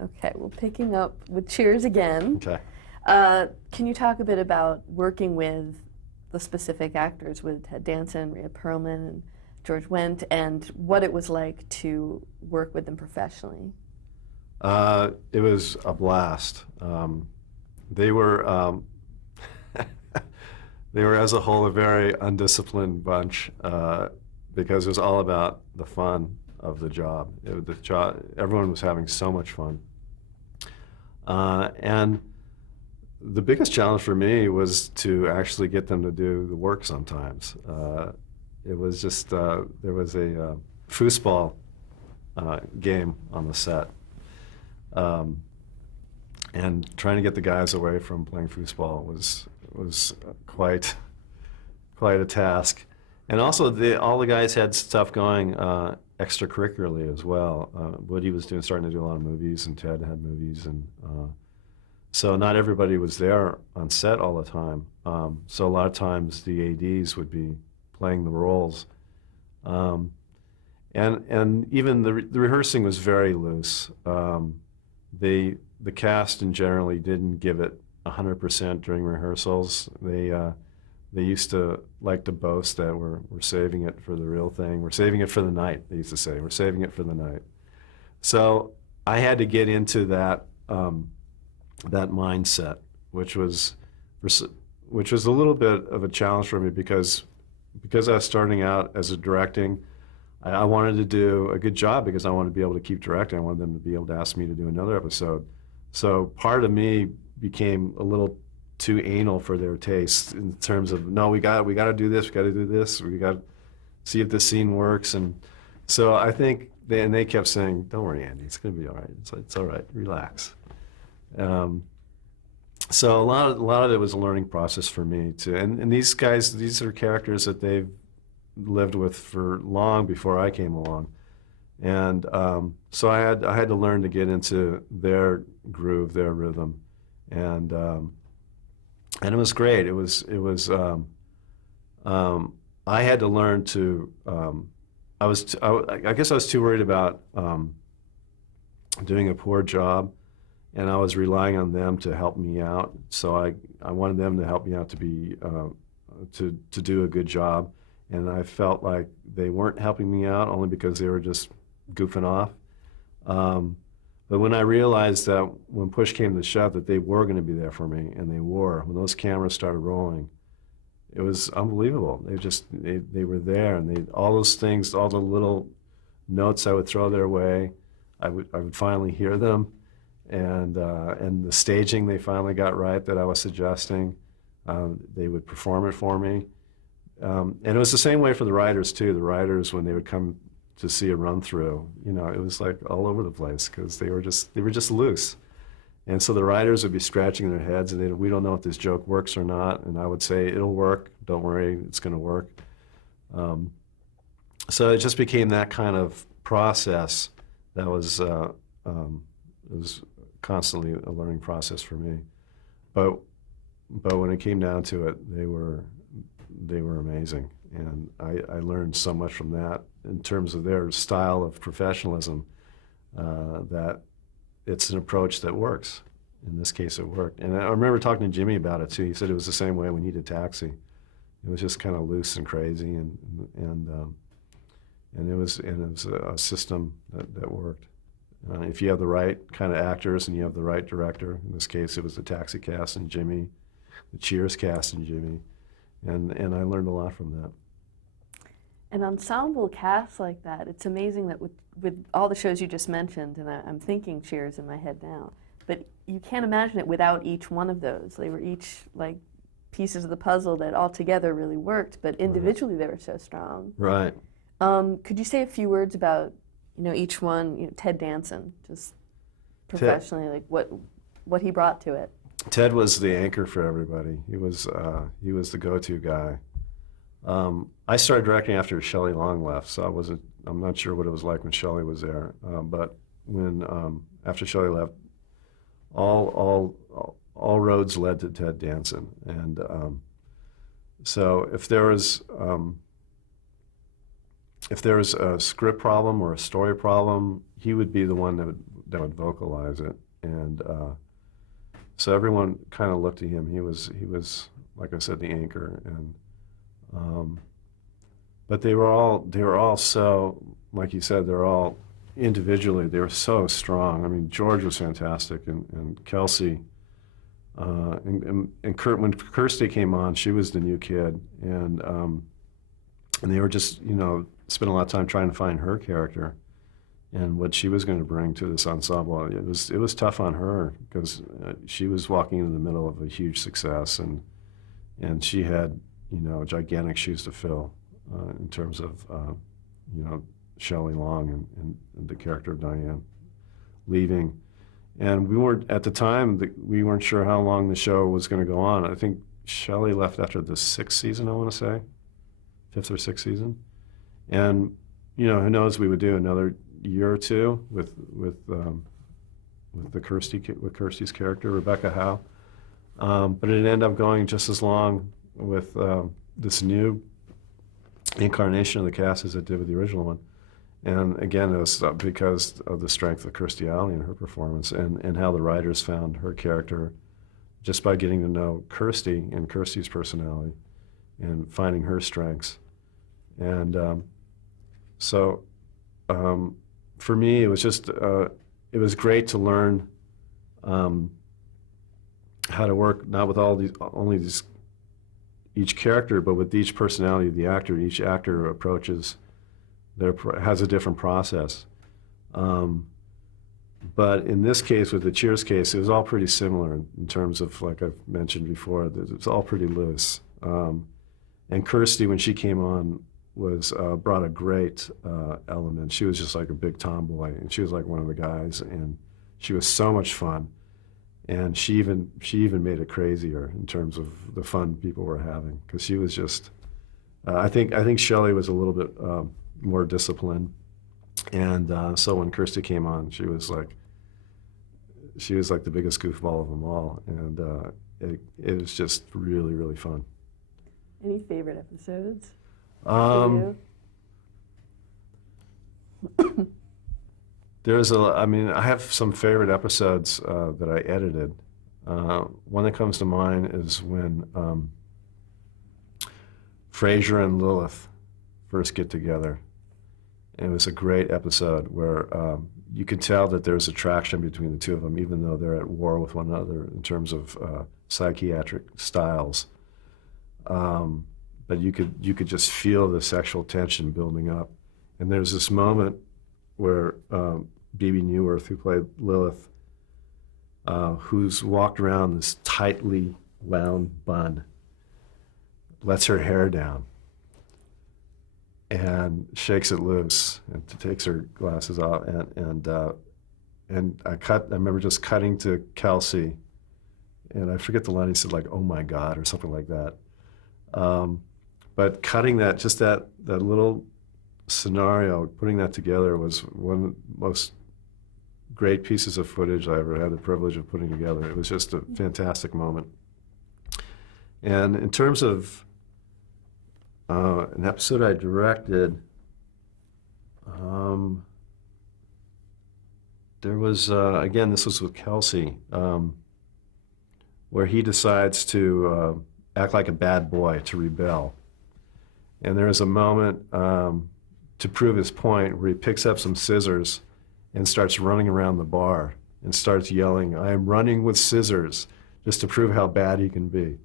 Okay, well, picking up with Cheers again. Okay. Can you talk a bit about working with the specific actors, with Ted Danson, Rhea Perlman, and George Wendt, and what it was like to work with them professionally? It was a blast. They were, they were as a whole a very undisciplined bunch because it was all about the fun of the job. Everyone was having so much fun. And the biggest challenge for me was to actually get them to do the work sometimes. It was just, there was a foosball game on the set. And trying to get the guys away from playing foosball was quite a task. And also, all the guys had stuff going extracurricularly as well. Woody was starting to do a lot of movies, and Ted had movies, and so not everybody was there on set all the time. So a lot of times the ADs would be playing the roles, and even the rehearsing was very loose. The cast in generally didn't give it 100% during rehearsals. They used to like to boast that we're saving it for the real thing. We're saving it for the night, they used to say. We're saving it for the night. So I had to get into that that mindset, which was a little bit of a challenge for me because I was starting out as a directing. I wanted to do a good job because I wanted to be able to keep directing. I wanted them to be able to ask me to do another episode. So part of me became a little too anal for their taste in terms of, no, we got to do this, we got to see if this scene works. And so I think they kept saying, don't worry, Andy, it's going to be all right. It's all right, relax. So a lot of it was a learning process for me too. And these guys, these are characters that they've lived with for long before I came along. And so I had to learn to get into their groove, their rhythm, and it was great. It was I had to learn to. I guess I was too worried about doing a poor job, and I was relying on them to help me out. So I wanted them to help me out to be to do a good job, and I felt like they weren't helping me out only because they were just goofing off. But when I realized that when push came to shove that they were going to be there for me, and they were, when those cameras started rolling, it was unbelievable. They were there, and all those things, all the little notes I would throw their way, I would finally hear them, and the staging they finally got right that I was suggesting, they would perform it for me. And it was the same way for the writers too. The writers, when they would come to see a run through, it was like all over the place because they were just loose. And so the writers would be scratching their heads, and we don't know if this joke works or not. And I would say, it'll work. Don't worry, it's going to work. So it just became that kind of process that was it was constantly a learning process for me. But when it came down to it, they were amazing, and I learned so much from that in terms of their style of professionalism, that it's an approach that works. In this case, it worked. And I remember talking to Jimmy about it too. He said it was the same way when he did Taxi. It was just kind of loose and crazy, and it was a system that worked. If you have the right kind of actors and you have the right director, in this case it was the Taxi cast and Jimmy, the Cheers cast and Jimmy, and I learned a lot from that. An ensemble cast like that, it's amazing that with all the shows you just mentioned, and I'm thinking Cheers in my head now, but you can't imagine it without each one of those. They were each like pieces of the puzzle that all together really worked, but individually they were so strong. Right. Could you say a few words about each one? Ted Danson, just professionally, like what he brought to it. Ted was the anchor for everybody. He was the go-to guy. I started directing after Shelley Long left, so I'm not sure what it was like when Shelley was there. But when after Shelley left, all roads led to Ted Danson, and so if there was a script problem or a story problem, he would be the one vocalize it, and so everyone kind of looked at him. He was like I said, the anchor, and but they were all so, like you said, they're all individually, they were so strong. I mean, George was fantastic, and Kelsey, and Kurt, when Kirsty came on, she was the new kid, and they were just, spent a lot of time trying to find her character and what she was going to bring to this ensemble. It was tough on her because she was walking into the middle of a huge success, and she had, gigantic shoes to fill in terms of, Shelley Long and the character of Diane leaving. And we weren't, at the time, we weren't sure how long the show was going to go on. I think Shelley left after the 6th season, I want to say, 5th or 6th season. And, who knows, we would do another year or two with Kirsty's character, Rebecca Howe. But it ended up going just as long with this new incarnation of the cast as it did with the original one. And again, it was because of the strength of Kirstie Alley and her performance, and how the writers found her character just by getting to know Kirstie and Kirstie's personality and finding her strengths. And so for me, it was just, it was great to learn how to work, not with each character, but with each personality of the actor. Each actor has a different process. But in this case, with the Cheers case, it was all pretty similar in terms of, like I've mentioned before, it's all pretty loose. And Kirstie, when she came on, brought a great element. She was just like a big tomboy, and she was like one of the guys, and she was so much fun. And she even made it crazier in terms of the fun people were having, because she was just, I think Shelley was a little bit more disciplined, and so when Kirstie came on, she was like the biggest goofball of them all, and it was just really, really fun. Any favorite episodes for you? I have some favorite episodes that I edited. One that comes to mind is when Frasier and Lilith first get together. And it was a great episode where you could tell that there's attraction between the two of them, even though they're at war with one another in terms of psychiatric styles. But you could just feel the sexual tension building up. And there's this moment where Bebe Neuwirth, who played Lilith, who's walked around this tightly wound bun, lets her hair down and shakes it loose and takes her glasses off. And I remember just cutting to Kelsey, and I forget the line, he said, like, "Oh my God," or something like that. But cutting that little scenario, putting that together, was one of the most great pieces of footage I ever had the privilege of putting together. It was just a fantastic moment. And in terms of an episode I directed, there was, again, this was with Kelsey, where he decides to act like a bad boy, to rebel. And there is a moment to prove his point where he picks up some scissors and starts running around the bar and starts yelling, "I am running with scissors," just to prove how bad he can be.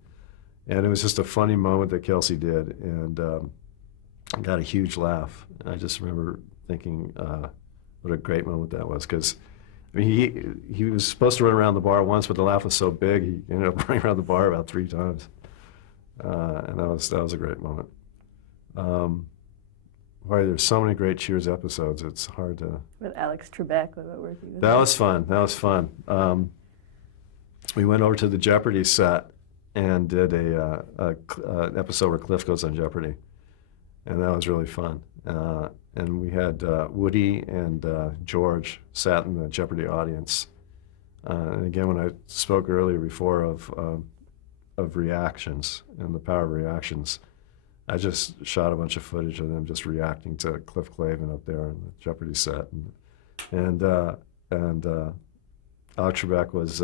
And it was just a funny moment that Kelsey did, and I got a huge laugh. And I just remember thinking what a great moment that was, because I mean, he was supposed to run around the bar once, but the laugh was so big, he ended up running around the bar about 3 times. And that was a great moment. Boy, there's so many great Cheers episodes. It's hard to. With Alex Trebek, what about working with That him? was fun. That was fun. We went over to the Jeopardy set and did an episode where Cliff goes on Jeopardy, and that was really fun. And we had Woody and George sat in the Jeopardy audience. And again, when I spoke earlier before of reactions and the power of reactions, I just shot a bunch of footage of them just reacting to Cliff Clavin up there on the Jeopardy set. And and Alex Trebek was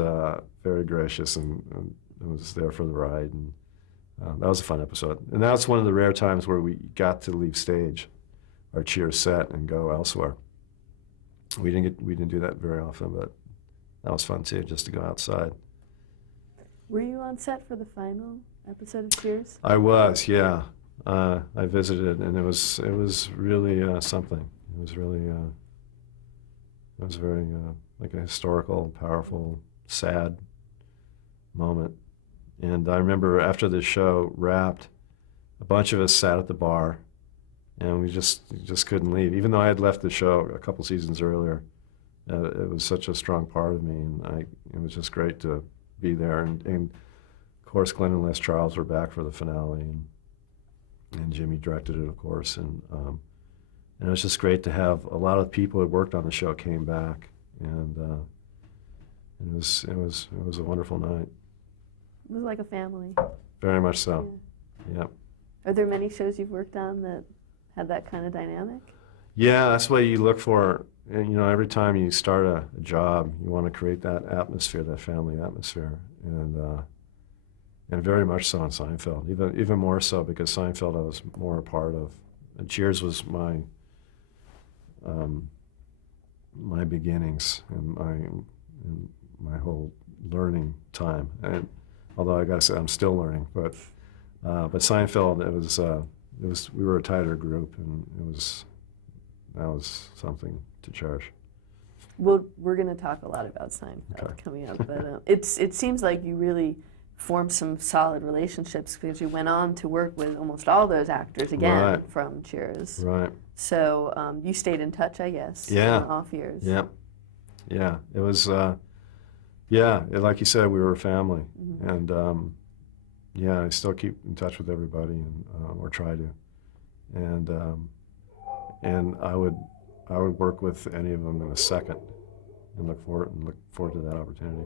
very gracious and was there for the ride, and that was a fun episode. And that's one of the rare times where we got to leave stage, our Cheers set, and go elsewhere. We didn't do that very often, but that was fun too, just to go outside. Were you on set for the final episode of Cheers? I was, yeah. I visited, and it was really something. It was really it was very like a historical, powerful, sad moment. And I remember after the show wrapped, a bunch of us sat at the bar, and we just couldn't leave. Even though I had left the show a couple seasons earlier, it was such a strong part of me, and it was just great to be there. And of course, Glenn and Les Charles were back for the finale, and Jimmy directed it, of course. And it was just great to have a lot of people who worked on the show came back, and it was a wonderful night. It was like a family. Very much so. Yeah. Are there many shows you've worked on that had that kind of dynamic? Yeah, that's what you look for. And, you know, every time you start a job, you want to create that atmosphere, that family atmosphere, and very much so on Seinfeld. Even more so because Seinfeld I was more a part of. And Cheers was my my beginnings and my whole learning time. And although I got to say I'm still learning, but Seinfeld it was we were a tighter group, and that was something to cherish. Well, we're going to talk a lot about Seinfeld coming up, but it seems like you really formed some solid relationships because you went on to work with almost all those actors again from Cheers. Right. So you stayed in touch, I guess. Yeah. In off years. Yeah. Yeah. It was. Like you said, we were a family, and I still keep in touch with everybody, and or try to, and I would work with any of them in a second, and look forward to that opportunity.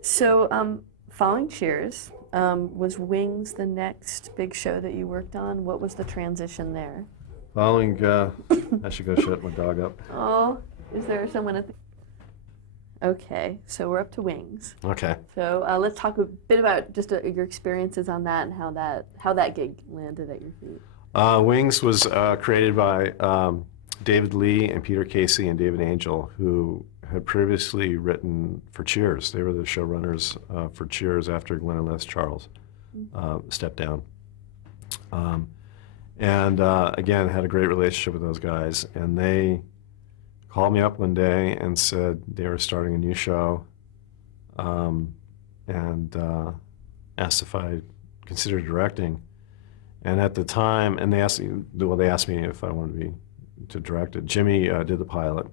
So, following Cheers, was Wings the next big show that you worked on? What was the transition there? Following, I should go shut my dog up. Oh, is there someone at the... Okay, so we're up to Wings. Okay. So let's talk a bit about just your experiences on that and how that gig landed at your feet. Wings was created by David Lee and Peter Casey and David Angel, who had previously written for Cheers. They were the showrunners for Cheers after Glenn and Les Charles stepped down. And again, had a great relationship with those guys. And they called me up one day and said they were starting a new show, and asked if I considered directing. And at the time, and they asked me if I wanted to direct it. Jimmy did the pilot.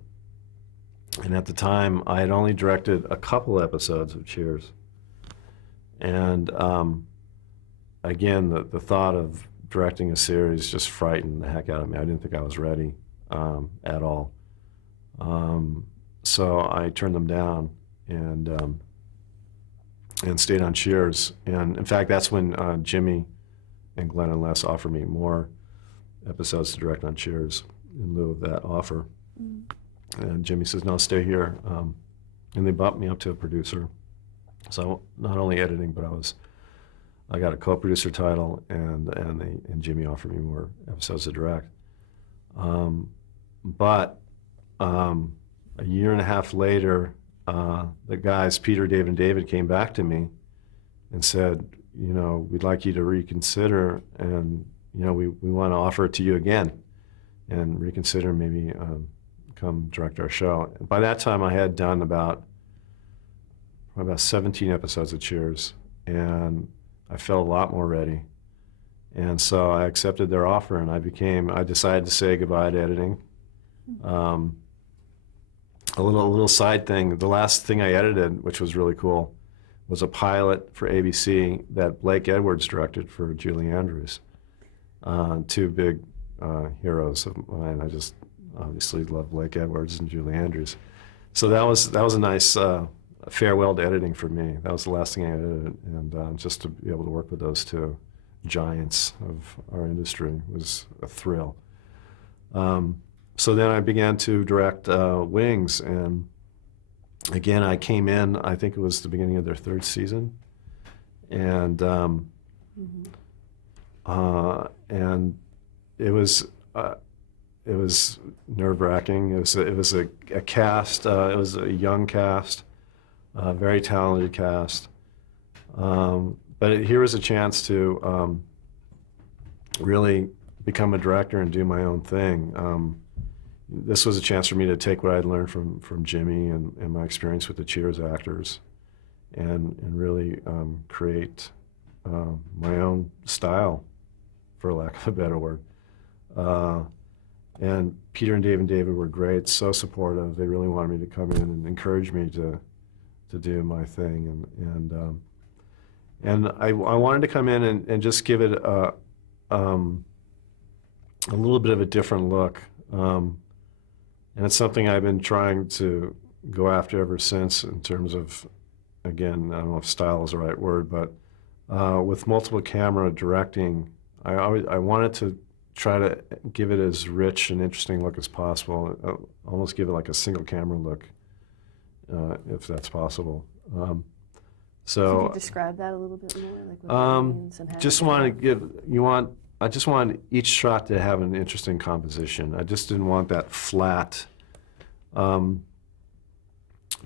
And at the time, I had only directed a couple episodes of Cheers. And again, the thought of directing a series just frightened the heck out of me. I didn't think I was ready at all. So I turned them down and stayed on Cheers. And in fact, that's when Jimmy and Glenn and Les offered me more episodes to direct on Cheers in lieu of that offer. And Jimmy says, no, stay here. And they bumped me up to a producer. So not only editing, but I got a co-producer title, and Jimmy offered me more episodes to direct. But a year and a half later, the guys, Peter, Dave, and David, came back to me and said, you know, we'd like you to reconsider, and you know, we want to offer it to you again, and reconsider, maybe come direct our show. And by that time, I had done about 17 episodes of Cheers, and I felt a lot more ready. And so I accepted their offer, and I decided to say goodbye to editing. A little side thing, the last thing I edited, which was really cool, was a pilot for ABC that Blake Edwards directed for Julie Andrews. Two big heroes of mine. I just obviously love Blake Edwards and Julie Andrews. So that was a nice farewell to editing for me. That was the last thing I edited, and just to be able to work with those two giants of our industry was a thrill. so then I began to direct Wings, and again, I came in, I think it was the beginning of their third season, and and it was nerve-wracking. It was a cast. It was a young cast, very talented cast. But here was a chance to really become a director and do my own thing. This was a chance for me to take what I'd learned from Jimmy and my experience with the Cheers actors, and really create my own style, for lack of a better word. And Peter and David were great, so supportive. They really wanted me to come in and encourage me to do my thing, and I wanted to come in and just give it a little bit of a different look. And it's something I've been trying to go after ever since, in terms of, again, I don't know if style is the right word, but with multiple camera directing, I wanted to try to give it as rich and interesting look as possible, almost give it like a single camera look, if that's possible. Could So you describe that a little bit more, like what that means and how just it want to I just want each shot to have an interesting composition. I just didn't want that flat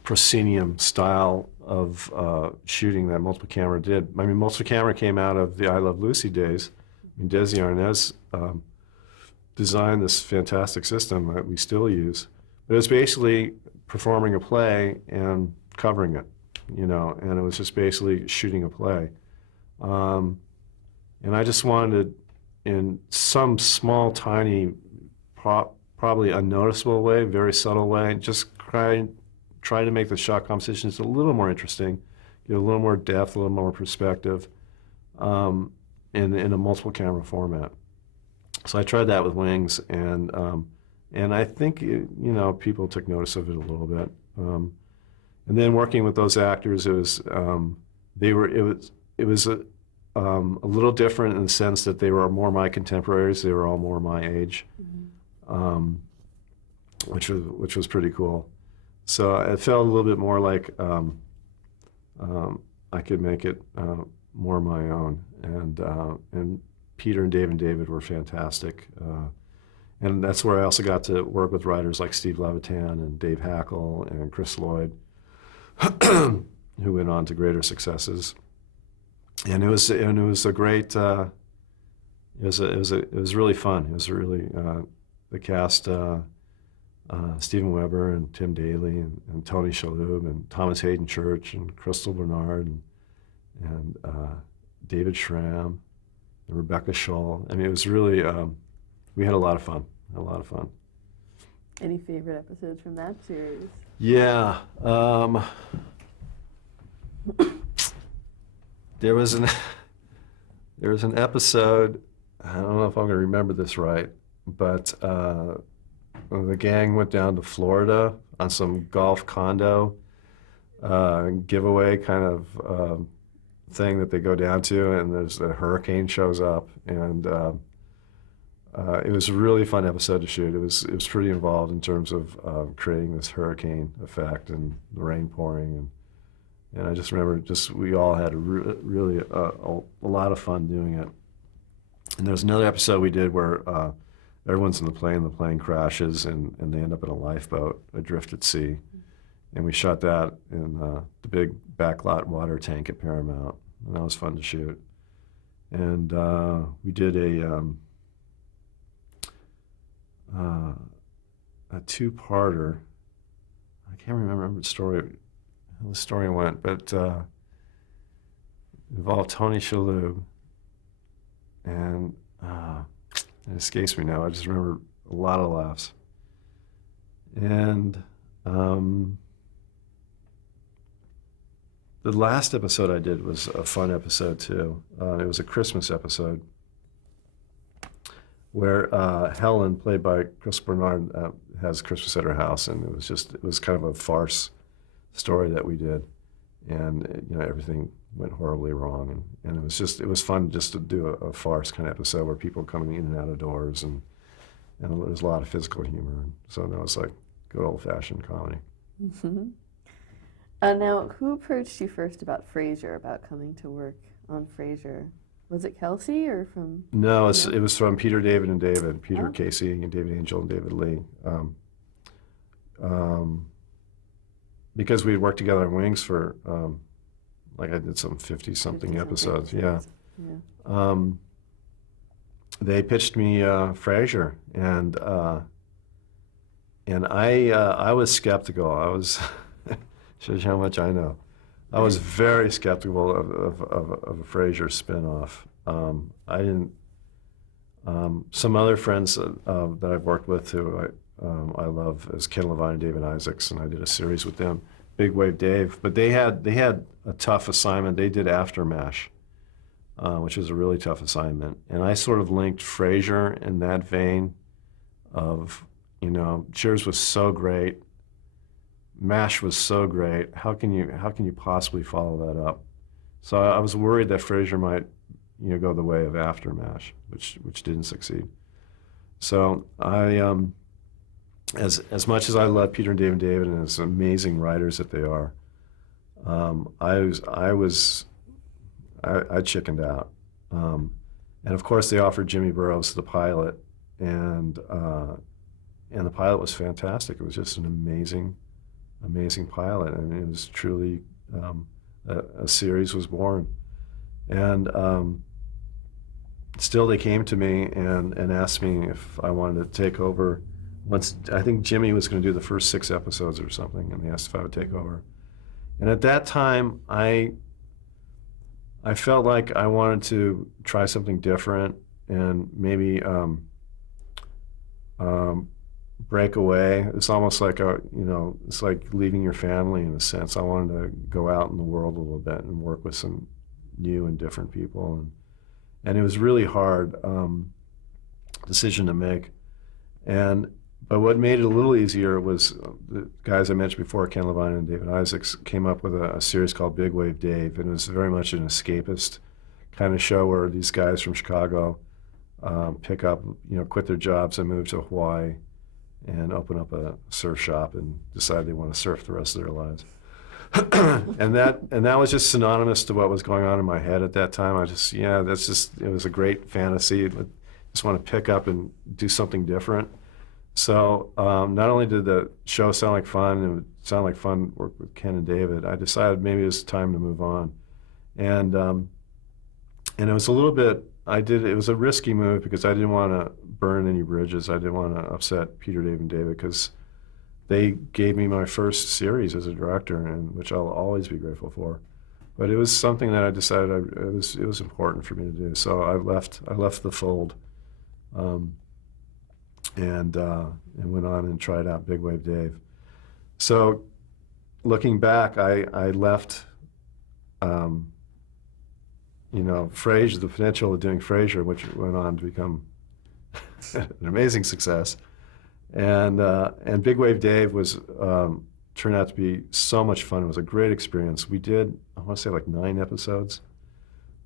proscenium style of shooting that multiple camera did. I mean, multiple camera came out of the I Love Lucy days. I mean, Desi Arnaz designed this fantastic system that we still use. But it was basically performing a play and covering it, you know, and it was just basically shooting a play. And I just wanted, in some small, tiny, probably unnoticeable way, very subtle way, just try to make the shot compositions a little more interesting, get a little more depth, a little more perspective, in a multiple camera format. So I tried that with Wings, and I think people took notice of it a little bit. And then working with those actors, it was a little different in the sense that they were more my contemporaries. They were all more my age, which was pretty cool. So it felt a little bit more like I could make it more my own. And Peter and David were fantastic. And that's where I also got to work with writers like Steve Levitan and Dave Hackle and Chris Lloyd, who went on to greater successes. And it was a great. It was really fun. It was really the cast. Steven Weber and Tim Daly and Tony Shalhoub and Thomas Hayden Church and Crystal Bernard and David Schramm and Rebecca Scholl. I mean, it was really, we had a lot of fun. Any favorite episodes from that series? Yeah. There was an episode, I don't know if I'm going to remember this right, but the gang went down to Florida on some golf condo giveaway kind of thing that they go down to, and there's a hurricane shows up, and it was a really fun episode to shoot. It was pretty involved in terms of creating this hurricane effect and the rain pouring, and I just remember we all had really a lot of fun doing it. And there's another episode we did where everyone's in the plane crashes, and they end up in a lifeboat adrift at sea. And we shot that in the big backlot water tank at Paramount, and that was fun to shoot. And we did a two-parter. I can't remember how the story went, but involved Tony Shalhoub, and it escapes me now. I just remember a lot of laughs. And the last episode I did was a fun episode too. It was a Christmas episode where Helen, played by Chris Bernard, has Christmas at her house, and it was kind of a farce story that we did, and everything went horribly wrong, and it was fun just to do a farce kind of episode where people coming in and out of doors, and and there was a lot of physical humor. And so that was like good old-fashioned comedy. Mm-hmm. Now, who approached you first about Frasier, about coming to work on Frasier? Was it Kelsey or from? No, No? it was from Peter, David, and David. Peter Oh. Casey and David Angel and David Lee. Because we had worked together on Wings for, like I did some 50-something 50-something episodes. Yeah. Yeah. They pitched me Frasier, and I was skeptical. I was shows you how much I know. I was very skeptical of a Frasier spinoff. I didn't. Some other friends that I've worked with who I love is Ken Levine and David Isaacs, and I did a series with them, Big Wave Dave. But they had a tough assignment. They did After MASH, which was a really tough assignment, and I sort of linked Frasier in that vein of, Cheers was so great, MASH was so great. How can you possibly follow that up? So I was worried that Frasier might, go the way of After MASH, which didn't succeed. So I, as much as I love Peter and David and as amazing writers that they are, I chickened out. And of course they offered Jimmy Burrows the pilot, and the pilot was fantastic. It was just an amazing pilot, and it was truly a series was born. And still they came to me and asked me if I wanted to take over. Once I think Jimmy was going to do the first 6 episodes or something, and they asked if I would take over. And at that time, I felt like I wanted to try something different and maybe break away. It's almost like it's like leaving your family in a sense. I wanted to go out in the world a little bit and work with some new and different people, and it was really hard decision to make. But what made it a little easier was the guys I mentioned before, Ken Levine and David Isaacs, came up with a series called Big Wave Dave, and it was very much an escapist kind of show where these guys from Chicago pick up, quit their jobs and move to Hawaii and open up a surf shop and decide they want to surf the rest of their lives. and that was just synonymous to what was going on in my head at that time. It was a great fantasy. I just want to pick up and do something different. So not only did the show sound like fun, it would sound like fun to work with Ken and David, I decided maybe it was time to move on. And it was a little bit, it was a risky move because I didn't want to burn any bridges. I didn't want to upset Peter, Dave, and David because they gave me my first series as a director, and which I'll always be grateful for. But it was something that I decided it was important for me to do. So I left the fold. And went on and tried out Big Wave Dave. So looking back, I left, Frasier, the potential of doing Frasier, which went on to become an amazing success. And Big Wave Dave was turned out to be so much fun. It was a great experience. We did, I want to say, like 9 episodes,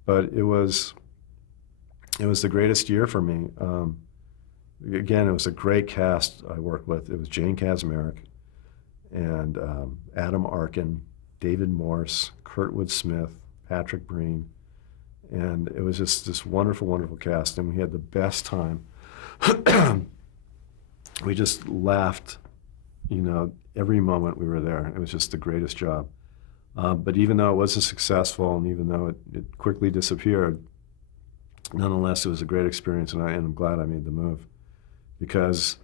but it was the greatest year for me. Again, it was a great cast I worked with. It was Jane Kaczmarek and Adam Arkin, David Morse, Kurtwood Smith, Patrick Breen, and it was just this wonderful, wonderful cast, and we had the best time. We just laughed, every moment we were there. It was just the greatest job. But even though it wasn't successful, and even though it quickly disappeared, nonetheless, it was a great experience, and I'm glad I made the move. Because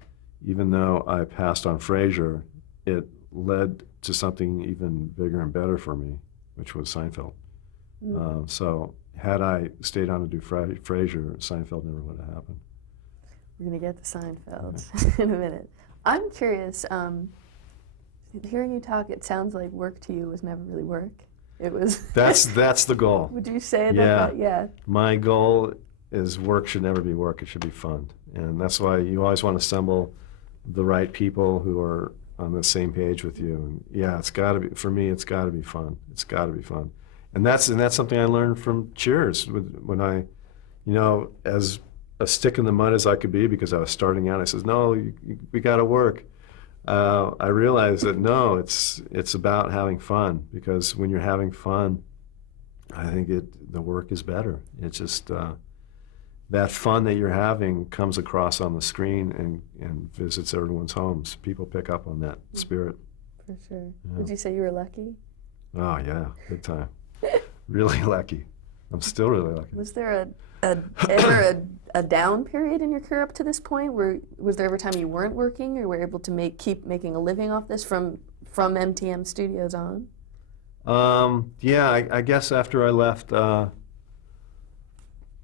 even though I passed on Frasier, it led to something even bigger and better for me, which was Seinfeld. So had I stayed on to do Frasier, Seinfeld never would have happened. We're going to get to Seinfeld in a minute. I'm curious, hearing you talk, it sounds like work to you was never really work. It was... That's the goal. Would you say that? Yeah. Yeah. My goal is work should never be work, it should be fun. And that's why you always want to assemble the right people who are on the same page with you. And yeah, it's got to be, for me, it's got to be fun. It's got to be fun. And that's something I learned from Cheers when I, as a stick in the mud as I could be because I was starting out. I says, no, we got to work. I realized that no, it's about having fun, because when you're having fun, I think the work is better. It's just that fun that you're having comes across on the screen and visits everyone's homes. People pick up on that spirit. For sure. Yeah. Would you say you were lucky? Oh yeah, big time. Really lucky. I'm still really lucky. Was there ever a down period in your career up to this point? Was there ever a time you weren't working or were able to keep making a living off this from MTM Studios on? Yeah, I guess after I left,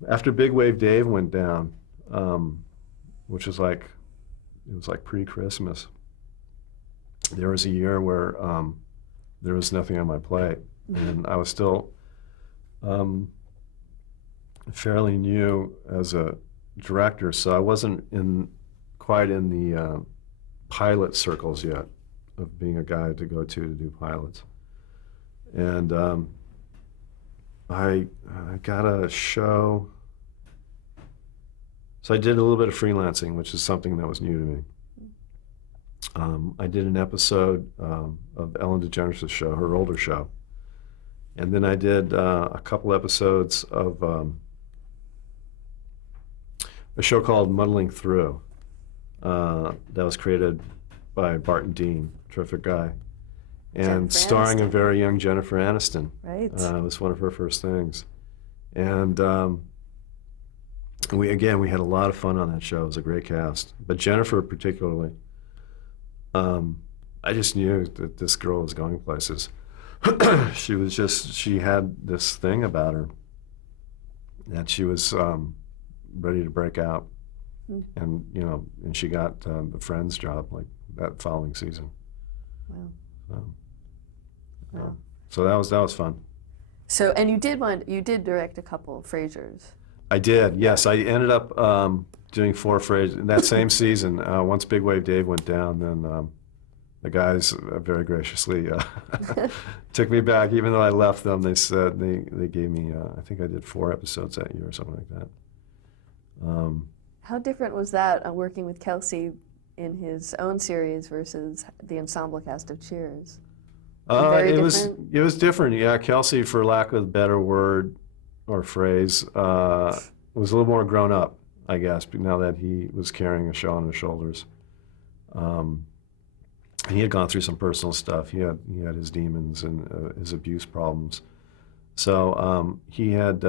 after Big Wave Dave went down, which was it was like pre-Christmas, there was a year where there was nothing on my plate, and I was still fairly new as a director, so I wasn't quite in the pilot circles yet of being a guy to go to do pilots. And I got a show, so I did a little bit of freelancing, which is something that was new to me. I did an episode of Ellen DeGeneres' show, her older show, and then I did a couple episodes of a show called Muddling Through that was created by Barton Dean, terrific guy, and starring a very young Jennifer Aniston. Right. It was one of her first things. And we had a lot of fun on that show. It was a great cast. But Jennifer particularly, I just knew that this girl was going places. She had this thing about her that she was ready to break out. And, and she got the Friends job like that following season. Wow. Wow. So that was fun. So, and you did direct a couple Frasers. I did, yes. I ended up doing 4 Frasers in that same season. Once Big Wave Dave went down, then the guys very graciously took me back. Even though I left them, they said they gave me. I think I did 4 episodes that year or something like that. How different was that working with Kelsey in his own series versus the ensemble cast of Cheers? It was different. Yeah, Kelsey, for lack of a better word or phrase, was a little more grown up, I guess, now that he was carrying a show on his shoulders. He had gone through some personal stuff. He had his demons and his abuse problems. So he had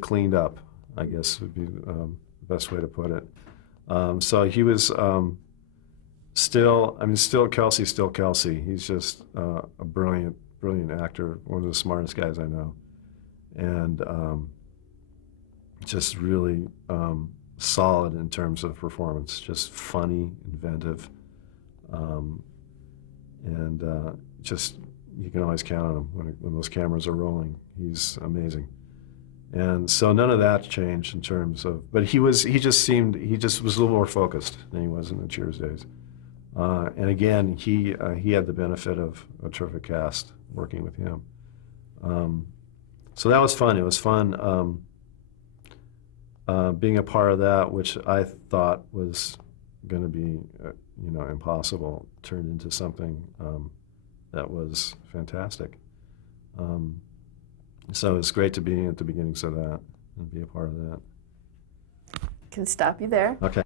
cleaned up, I guess would be the best way to put it. So he was still Kelsey's still Kelsey. He's just a brilliant actor, one of the smartest guys I know, and just really solid in terms of performance. Just funny, inventive, and just you can always count on him when those cameras are rolling. He's amazing. And so none of that changed in terms of, but he just was a little more focused than he was in the Cheers days. And again, he had the benefit of a terrific cast working with him. So that was fun. It was fun being a part of that, which I thought was going to be, impossible, turned into something that was fantastic. So it's great to be at the beginnings of that and be a part of that. Can stop you there. Okay.